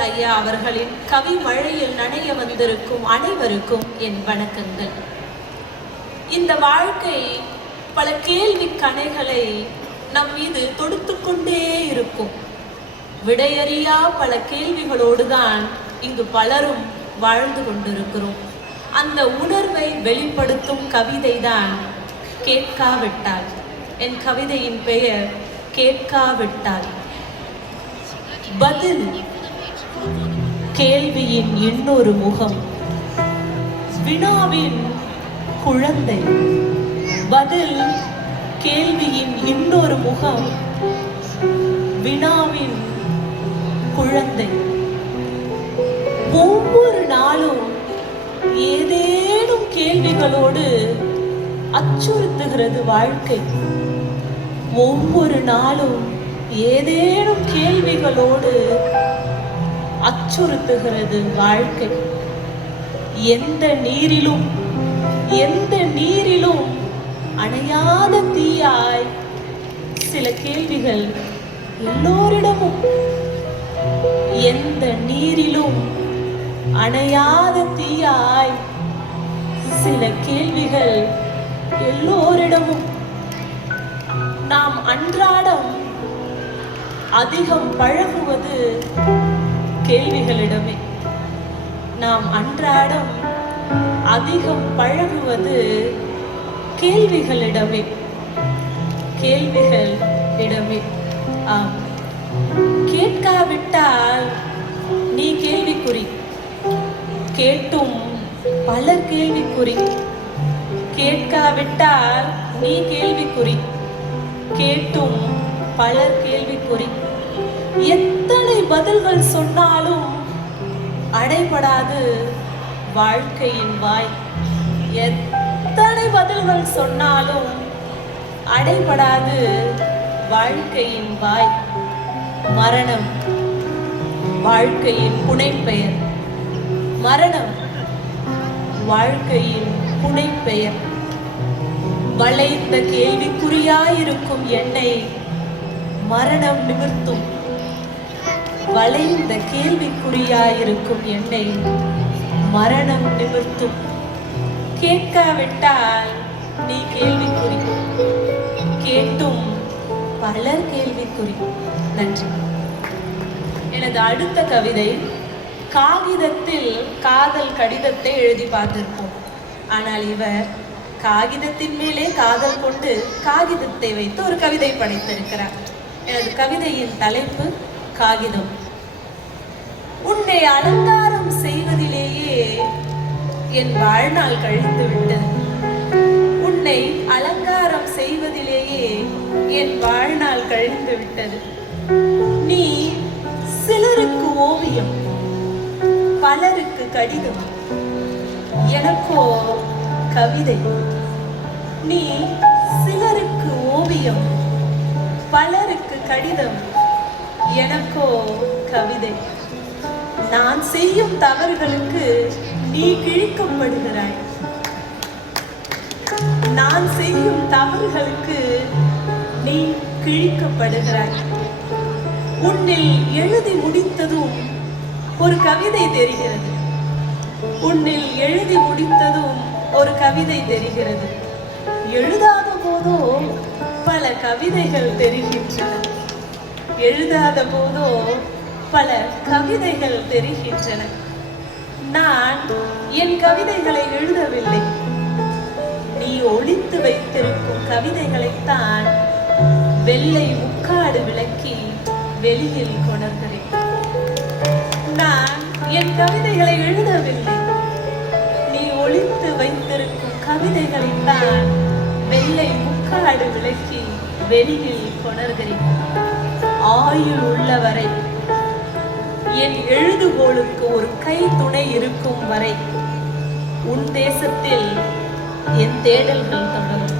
பால் ஐயா அவர்களின் கவி மழையில் நனைய வந்திருக்கும் அனைவருக்கும் என் வணக்கங்கள். இந்த வாழ்க்கை பல கேள்வி கணைகளை நம் மீது தொடுத்து கொண்டே இருக்கும். விடையறியா பல கேள்விகளோடுதான் இங்கு பலரும் வாழ்ந்து கொண்டிருக்கிறோம். அந்த உணர்வை வெளிப்படுத்தும் கவிதை தான் கேட்காவிட்டால். என் கவிதையின் பெயர் கேட்காவிட்டால். பதில் கேள்வியின் இன்னொரு முகம், வினாவின் குழந்தை. பதில் கேள்வியின் இன்னொரு முகம், வினாவின் குழந்தை. ஒவ்வொரு நாளும் ஏதேனும் கேள்விகளோடு அச்சுறுத்துகிறது வாழ்க்கை. ஒவ்வொரு நாளும் ஏதேனும் கேள்விகளோடு அச்சுறுத்துகிறது வாழ்க்கை. எந்த நீரிலும் அணையாத தீயாய் சில கேள்விகள் எல்லோரிடமும். எந்த நீரிலும் அணையாத தீயாய் சில கேள்விகள் எல்லோரிடமும். நாம் அன்றாடம் அதிகம் பழகுவது கேள்விகளிடமே. நாம் அன்றாடம் அதிகம் பழகுவது கேள்விகளிடமே. கேட்காவிட்டால் நீ கேள்விக்குறி. கேட்டும் பலர் கேள்விக்குறி. கேட்காவிட்டால் நீ கேள்விக்குறி. கேட்டும் பலர் கேள்விக்குறி. எத்தனை பதில்கள் சொன்னாலும் அடைபடாது வாழ்க்கையின் வாய். எத்தனை பதில்கள் சொன்னாலும் அடைபடாது வாழ்க்கையின் வாய். மரணம் வாழ்க்கையின் புனைப்பெயர். மரணம் வாழ்க்கையின் புனைப்பெயர். வளைந்த கேள்விக்குறியாயிருக்கும் என்னை மரணம் நிமிர்த்தும். வளைந்த கேள்விக்குறியாயிருக்கும் என்னை மரணம் நிமிர்த்தும். கேட்காவிட்டால் நீ கேள்விக்குறி. கேட்டும் பலர் கேள்விக்குறி. நன்றி. எனது அடுத்த கவிதை, காகிதத்தில் காதல் கடிதத்தை எழுதி பார்த்திருப்போம். ஆனால் இவர் காகிதத்தின் மேலே காதல் கொண்டு காகிதத்தை வைத்து ஒரு கவிதை படைத்திருக்கிறார். எனது கவிதையின் தலைப்பு காகிதம். உன்னை அலங்காரம் செய்வதிலேயே என் வாழ்நாள் கழிந்து விட்டது. உன்னை அலங்காரம் செய்வதிலேயே என் வாழ்நாள் கழிந்து விட்டது. நீ சிலருக்கு ஓவியம், பலருக்கு கடிதம், எனக்கோ கவிதை. நீ சிலருக்கு ஓவியம், பலருக்கு கடிதம், எனக்கோ கவிதை. நான் செய்யும் தவறுகளுக்கு நீ கிழிக்கப்படுகிறாய். நான் செய்யும் தவறுகளுக்கு நீ கிழிக்கப்படுகிறாய். உன்னில் எழுதி முடித்ததும் ஒரு கவிதை தெரிகிறது. உன்னில் எழுதி முடித்ததும் ஒரு கவிதை தெரிகிறது. எழுதாத போதோ பல கவிதைகள் தெரிகின்றன. எழுதாத போதோ பல கவிதைகள் தெரிகின்றன. நான் என் கவிதைகளை எழுதவில்லை. நீ ஒளித்து வைத்திருக்கும் கவிதைகளைத்தான் வெள்ளை முக்காடு விளக்கி வெளியில் கொணர்கிறேன். நான் என் கவிதைகளை எழுதவில்லை. நீ ஒளித்து வைத்திருக்கும் கவிதைகளைத்தான் வெள்ளை முக்காடு விளக்கி வெளியில் கொணர்கிறேன். ஆயுள் உள்ளவரை, என் எழுதுகோளுக்கு ஒரு கை துணை இருக்கும் வரை உன் தேசத்தில் என் தேடல்கள் தொடரும்.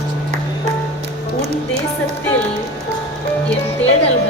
உன் தேசத்தில் என் தேடல்கள்